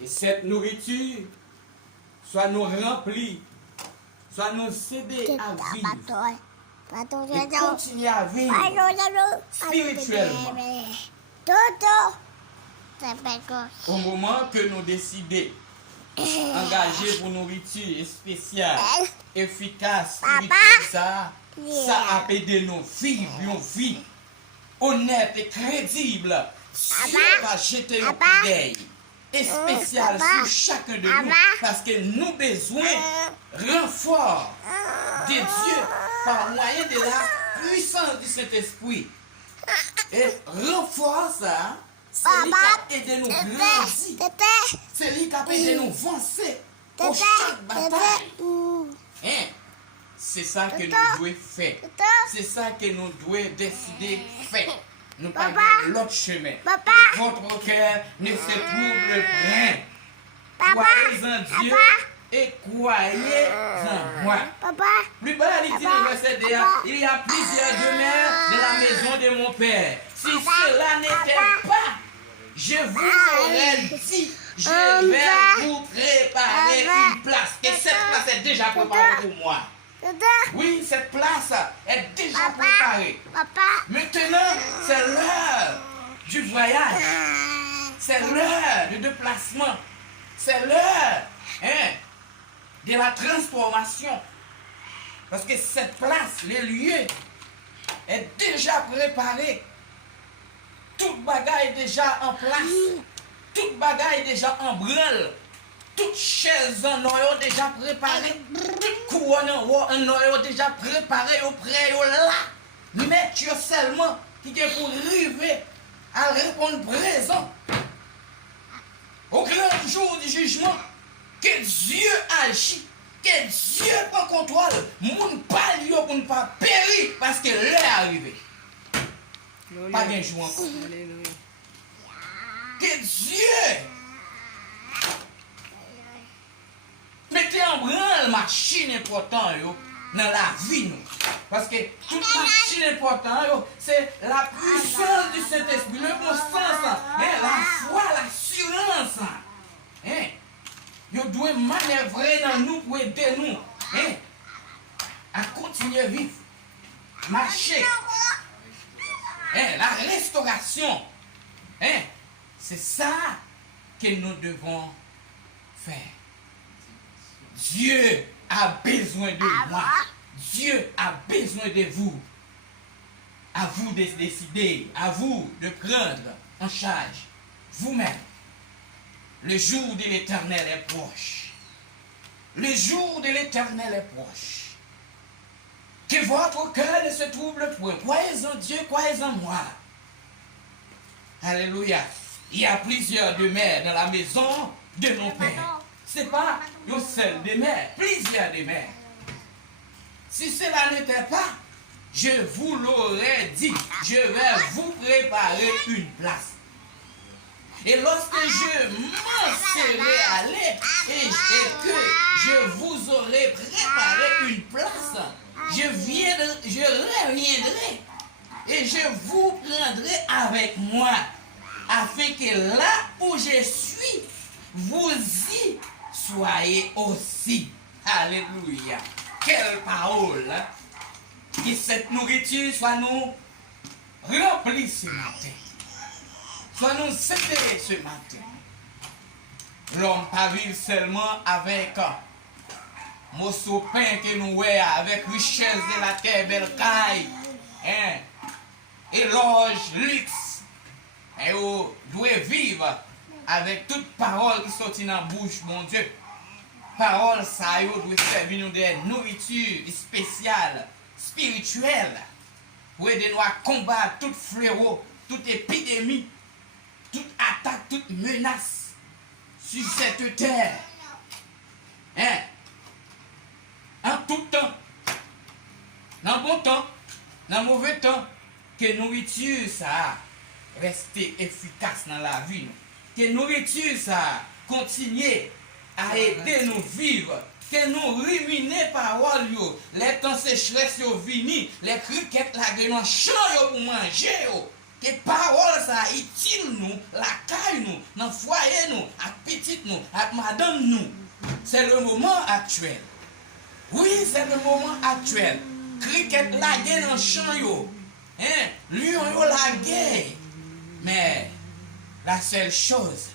Et cette nourriture, soit nous remplit, soit nous céder à vivre. Et continuer à vivre spirituellement. Au moment que nous décidons engager pour nourriture spéciale, efficace, spirituelle, ça a aidé nous vivre une vie honnête et crédible. Dieu va jeter un coup d'œil et spécial sur chacun de nous parce que nous avons besoin renfort de Dieu par moyen de la puissance du Saint-Esprit. Et renfort ça, c'est lui qui a aidé nous grandir. C'est lui qui a aidé nous avancer au chaque bataille. Hein? C'est ça que nous devons faire. C'est ça que nous devons décider de faire. Nous pas l'autre chemin. Votre cœur ne se trouble point. Croyez en Dieu et croyez en moi. Plus bas, il dit le verset 2, il y a plusieurs demeures dans la maison de mon père. Si cela n'était pas, je vous aurais dit, je vais vous préparer une place. Et cette place est déjà préparée pour moi. Oui, cette place est déjà préparée. Maintenant, c'est l'heure du voyage. C'est l'heure du déplacement. C'est l'heure de la transformation. Parce que cette place, le lieu, est déjà préparé. Toute bagaille est déjà en place. Toute bagaille est déjà en branle. Toutes chaises en or déjà préparées. Toute couronne en or déjà préparée auprès de là. Mais tu as seulement qui est pour arriver à répondre présent au grand jour du jugement. Que Dieu agit. Que Dieu prend contrôle. Moun pas lui pour ne pas périr parce que l'heure est arrivée. Pas bien joué encore. Que Dieu mettez en branle machine importante dans la vie. Parce que toute machine importante, c'est la puissance du Saint-Esprit, le bon sens, la foi, l'assurance. Vous devez manœuvrer dans nous pour aider nous à continuer à vivre, marcher. La restauration, c'est ça que nous devons faire. Dieu a besoin de moi. Dieu a besoin de vous. À vous de décider, à vous de prendre en charge vous-même. Le jour de l'Éternel est proche. Le jour de l'Éternel est proche. Que votre cœur ne se trouble point. Croyez en Dieu, croyez en moi. Alléluia. Il y a plusieurs demeures dans la maison de mon Père. Ce n'est pas une seule demeure, plusieurs demeures. Si cela n'était pas, je vous l'aurais dit. Je vais vous préparer une place. Et lorsque je m'en serai allé et que je vous aurai préparé une place, je reviendrai et je vous prendrai avec moi, afin que là où je suis, vous y soyez aussi. Alléluia. Quelle parole. Que cette nourriture soit nous remplie ce matin. Soit nous céder ce matin. L'homme pas vivre seulement avec morceau pain que nous voyons, avec richesse de la terre, belle caille, éloge, luxe. Et vous devez vivre avec toute parole qui sortit dans la bouche, mon Dieu. Parole, ça doit servir nous des nourritures spéciales, spirituelles, pour aider nous à combattre tout fléau, toute épidémie, toute attaque, toute menace sur cette terre. En tout temps, dans le bon temps, dans le mauvais temps, que nourriture ça reste efficace dans la vie. Que nourriture ça continue à aider nous vivre. Que nous ruminer parole les temps sécheresse yo vini, les criquettes la grenouille champ pour manger que parole ça utile nous, la caille nous, dans le foyer nous, à petite nous, à madame nous. C'est le moment actuel. Oui, c'est le moment actuel. Cricket la guerre dans le champ yo. Hein? Lion yo la guerre. Mais la seule chose,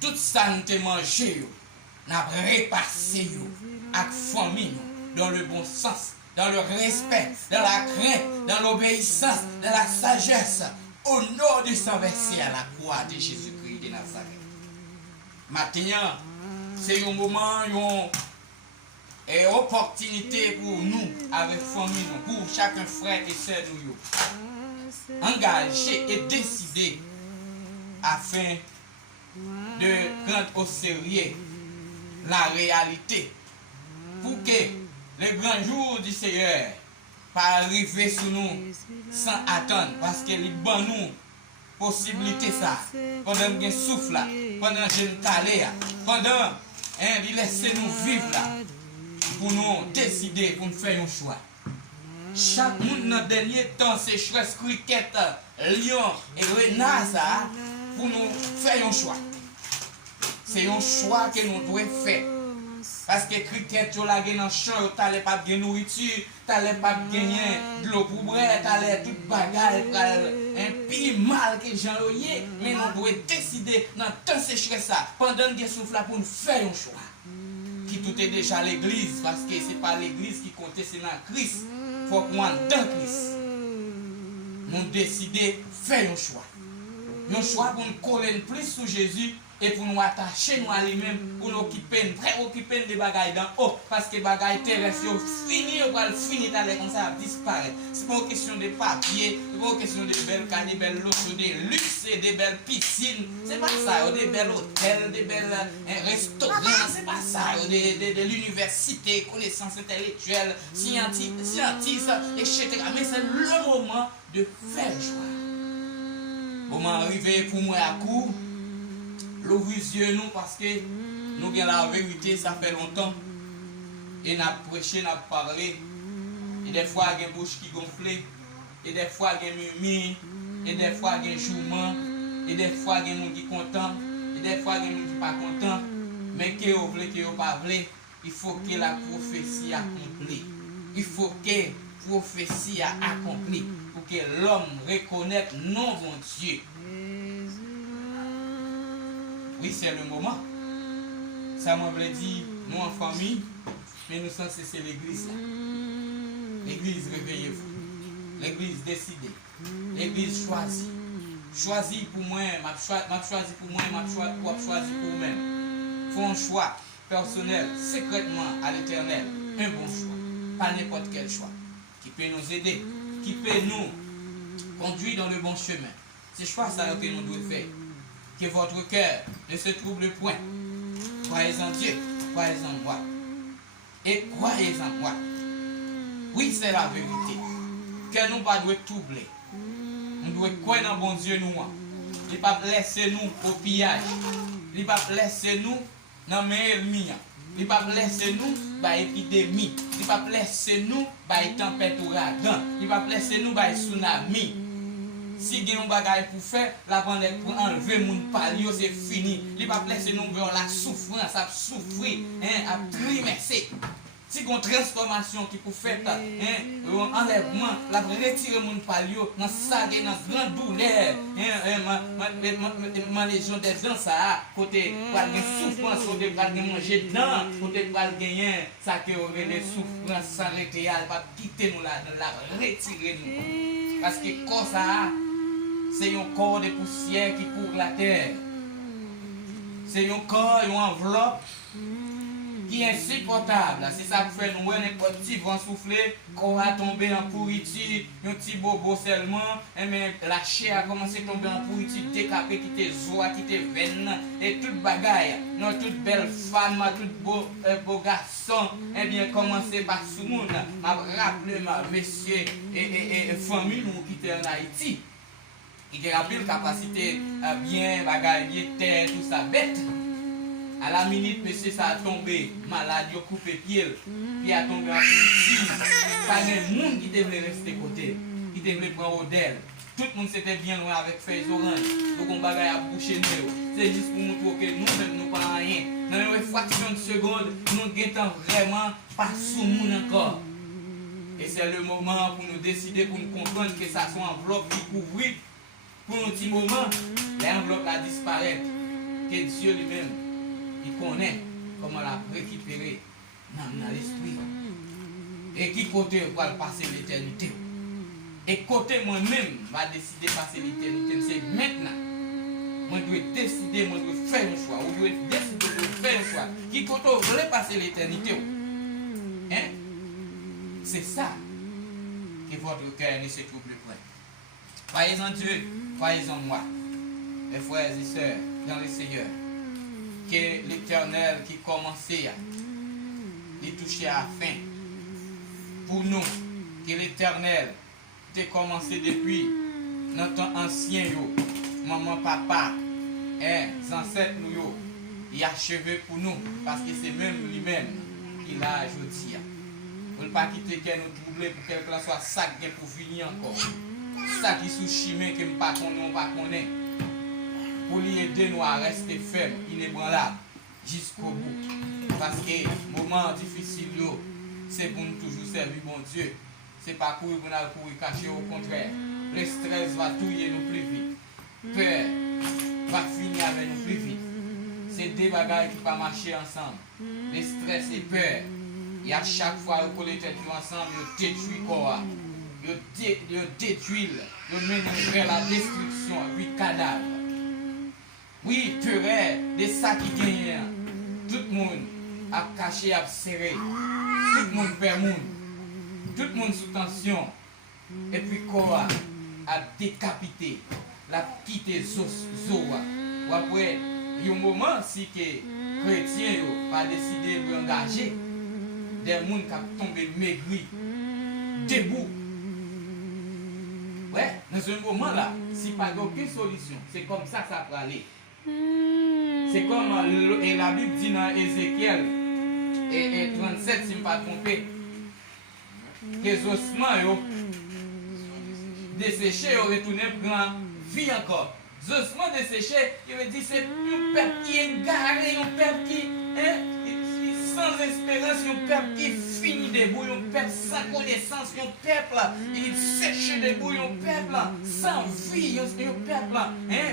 tout ça nous te mangé yo, n'a repassé yo avec famille nous, dans le bon sens, dans le respect, dans la crainte, dans l'obéissance, dans la sagesse, au nom du sang versé à la croix de Jésus-Christ de Nazareth. Maintenant, c'est un moment, une opportunité pour nous, avec famille, pour chacun frère et sœur nous, engager et décider afin de prendre au sérieux la réalité pour que le grand jour du Seigneur pas arriver sur nous sans attendre parce que les bon nous possibilité ça pendant que souffle là pendant que nous calé pendant il laisse nous vivre là pour nous décider pour nous faire un choix. Chaque monde dans le dernier temps c'est sécheresse cricket lion et renard pour nous faire un choix. C'est un choix que nous devons faire. Parce que cricket, tu as dans le champ, tu n'as pas de nourriture, tu n'as pas de l'eau pour boire, tu as tout bagage, un pire mal que j'en ai. Mais nous devons décider dans temps sécheresse pendant que souffle pour nous faire un choix. Qui tout est déjà l'église, parce que ce n'est pas l'église qui compte, c'est dans Christ. Il faut qu'on entre dans Christ. Nous décidons de faire un choix. Un choix pour nous coller plus sur Jésus. Et pour nous attacher nous à lui-même, pour nous occuper, préoccuper des bagailles d'en haut, parce que les bagailles terrestres, fini, on va le finir comme ça, disparaître. C'est pas une question de papier, c'est pas une question de belles cas, des belles lots, des luxes, des belles piscines, c'est pas ça, des belles hôtels, des belles restaurants, c'est pas ça, de l'université, connaissances intellectuelles, scientifiques, etc. Mais c'est le moment de faire le choix. Moment arrivé pour moi à court. L'ouvrir les yeux nous parce que nous avons la vérité, ça fait longtemps. Et nous avons prêché, nous avons parlé. Et des fois, il y a une bouche qui gonfle. Et des fois, il y a une mimi. Et des fois, il y a un jourment. Et des fois, il y a des gens qui sont contents. Et des fois, il y a des gens qui ne sont pas contents. Mais que vous voulez, que vous ne pas voulez, il faut que la prophétie accomplie. Il faut que la prophétie accomplie pour que l'homme reconnaisse non bon Dieu. Oui, c'est le moment. Ça m'a dit, nous en famille, mais nous sommes c'est l'église là. L'église, réveillez-vous. L'église, décidez. L'église, choisit. Choisis pour moi, m'a choisi pour moi, m'a choisi pour vous-même. Fais un choix personnel, secrètement à l'éternel. Un bon choix. Pas n'importe quel choix. Qui peut nous aider, qui peut nous conduire dans le bon chemin. C'est choix ça que nous devons faire. Que votre cœur ne se trouble point. Croyez en Dieu, croyez en moi. Et croyez en moi. Oui, c'est la vérité. Que nous ne pas troubler. Nous devons croire dans bon Dieu nous. Il ne pas laisser nous au pillage. Il ne pas laisser nous dans mes ennemis. Il ne pas laisser nous dans l'épidémie. Il ne pas laisser nous dans les tempêtes ouragan. Il ne pas laisser nous dans les tsunamis. Si il y a un bagage pour faire, la pandémie pour enlever mon palio, c'est fini. Il ne va pas laisser nous voir la souffrance, à souffrir, à grimacer. Si il y a une transformation qui peut faire, un enlèvement, la retirer mon palio, dans sa grande douleur, ma légion des gens, ça, côté pour avoir souffrance, côté pour manger dedans, côté pour gagner, ça qui aurait les souffrances sans arrêter, elle va quitter nous là, la retirer nous. Parce que comme ça, c'est un corps de poussière qui couvre la terre. C'est un corps, une enveloppe qui est insupportable. C'est ça qui fait nous, n'importe petit vent souffler, qu'on va tomber en pourriture, un petit bobo seulement, mais la chair a commencé à tomber en pourriture, décapé, qui te joie, qui te veine, et toute bagaille. Non, toute belle femme, tout beau garçon, eh bien, commencez par ce monde. M'a rappelé ma monsieur et famille nous qui étaient en Haïti. Qui a rappelé la capacité à bien bagailler terre, tout ça bête. À la minute, monsieur, ça a tombé malade, il a coupé pied, puis a tombé en pourriture. Pas de monde qui devait rester côté, qui devait prendre d'elle. Tout le monde s'était bien loin avec feuilles oranges. Donc on bagaille à boucher nous. C'est juste pour montrer que nous-mêmes nous pas rien. Dans une fraction de seconde, nous guettons vraiment pas sous monde encore. Et c'est le moment pour nous décider, pour nous comprendre que ça soit enveloppe qui couvre pour un petit moment, l'enveloppe la disparaît. Que Dieu lui-même, il connaît comment la récupérer dans l'esprit. Et qui côté va passer l'éternité. Et côté moi-même, va décider de passer l'éternité. C'est maintenant. Moi, je dois décider, moi, je dois faire un choix. Ou je dois décider de faire un choix. Qui côté veut passer l'éternité. Hein? C'est ça que votre cœur ne se trouble point. Croyez en Dieu, croyez en moi. Mes frères et sœurs, dans le Seigneur, que l'Éternel qui commençait à toucher à la fin, pour nous, que l'Éternel a commencé depuis notre ancien yo, maman, papa, les ancêtres nous, il a achevé pour nous, parce que c'est même lui-même qui l'a ajouté. Pour ne pas quitter qu'elle nous trouble pour quelque soit ça qui pour finir encore. Ça qui sous chemin que nous ne connaissons pas. Pour lui aider nous à rester fermes, inébranlables, jusqu'au bout. Parce que moment difficile, c'est pour nous toujours servir bon Dieu. C'est pas courir pour nous courir cacher, au contraire. Le stress va touiller nous plus vite. Peur va finir avec nous plus vite. C'est deux bagages qui ne vont pas marcher ensemble. Le stress et peur. Et à chaque fois que les têtes ensemble, ils détruisent le corps. Ils détruisent, ils mènent vers la destruction, oui, cadavre. Oui, peur, de ça qui gagne. Tout le monde a caché, a serré. Tout le monde perd monde. Tout le monde sous tension. Et puis corps a décapité. La quitté Zoa. Ou après, il y a un moment si que les chrétiens n'ont pas décidé de engager. Des gens qui ont tombé maigris, debout. Ouais, dans ce moment-là, si pas aucune solution, c'est comme ça que ça peut aller. C'est comme la Bible dit dans Ézéchiel et 37, si je ne me pas trompé, que les ossements desséchés ont retourné prendre vie encore. Les ossements desséchés, il veut dire c'est un peuple qui est égaré, un peuple qui sans espérance, un peuple qui finit debout, un peuple sans connaissance, un peuple qui sèche debout, un peuple sans vie, un peuple,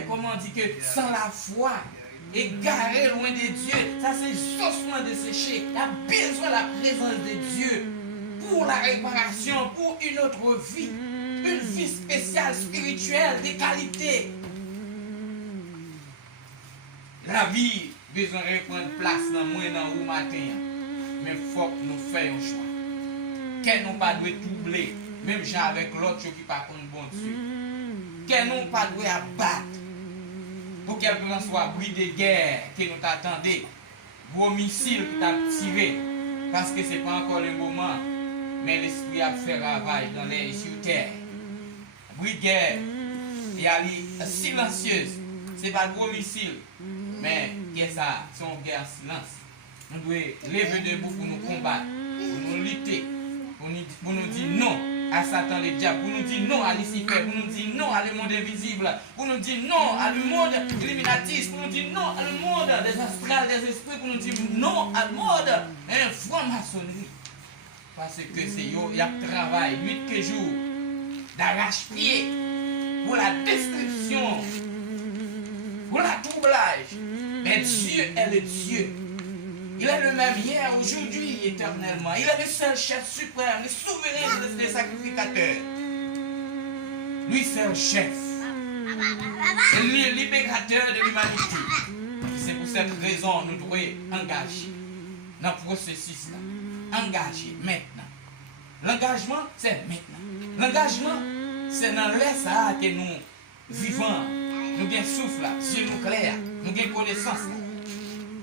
comment on dit que sans la foi, égaré loin de Dieu. Ça c'est ossements desséchés. Il a besoin de la présence de Dieu pour la réparation, pour une autre vie, une vie spéciale, spirituelle, de qualité. La vie besoin de prendre place dans moi dans le matin. Mais il faut que nous fassions un choix. Qu'elle nous pas doit troubler, même avec l'autre qui ne pas contre bon Dieu. Qu'elle nous pas doit abattre. Pour qu'elle soit bruit de guerre que nous t'attendons. Gros missile qui t'a tiré. Parce que ce n'est pas encore le moment. Mais l'esprit a fait ravage dans l'air et sur terre. Bruit de guerre. Et elle est silencieuse. Ce n'est pas gros missile. Mais qu'est-ce ça? C'est une guerre en silence. Nous devons lever debout pour nous combattre, pour nous lutter, pour nous dire non à Satan le diable, pour nous dire non à Lucifer, pour nous dire non à le monde invisible, pour nous dire non à le monde illuminatiste, pour nous dire non à le monde des astrales, des esprits, pour nous dire non à le monde franc-maçonnerie. Parce que c'est eux qui travaillent nuit que jour, d'arrache-pied, pour la destruction, pour la troublage. Mais Dieu est le Dieu. Il est le même hier, aujourd'hui, éternellement. Il est le seul chef suprême, le souverain des sacrificateurs. Lui, c'est le chef. Et lui est le libérateur de l'humanité. C'est pour cette raison que nous devons engager dans le processus là. Engager maintenant. L'engagement, c'est maintenant. L'engagement, c'est dans l'air que nous vivons. Nous avons souffle, Dieu nous clair, nous avons connaissance,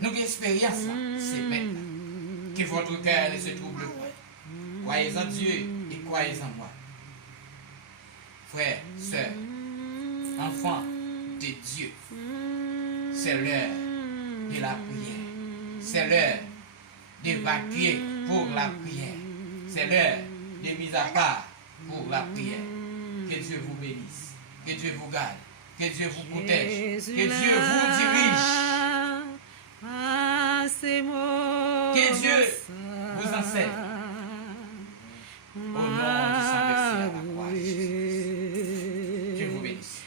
nous avons expérience. C'est maintenant que votre cœur ne se trouble pas. Croyez en Dieu et croyez en moi. Frères, sœurs, enfants de Dieu, c'est l'heure de la prière. C'est l'heure d'évacuer pour la prière. C'est l'heure de mise à part pour la prière. Que Dieu vous bénisse. Que Dieu vous garde. Que Dieu vous protège. Que Dieu vous dirige. Que Dieu vous enseigne. Au nom du Saint-Merci à la croix. Dieu vous bénisse.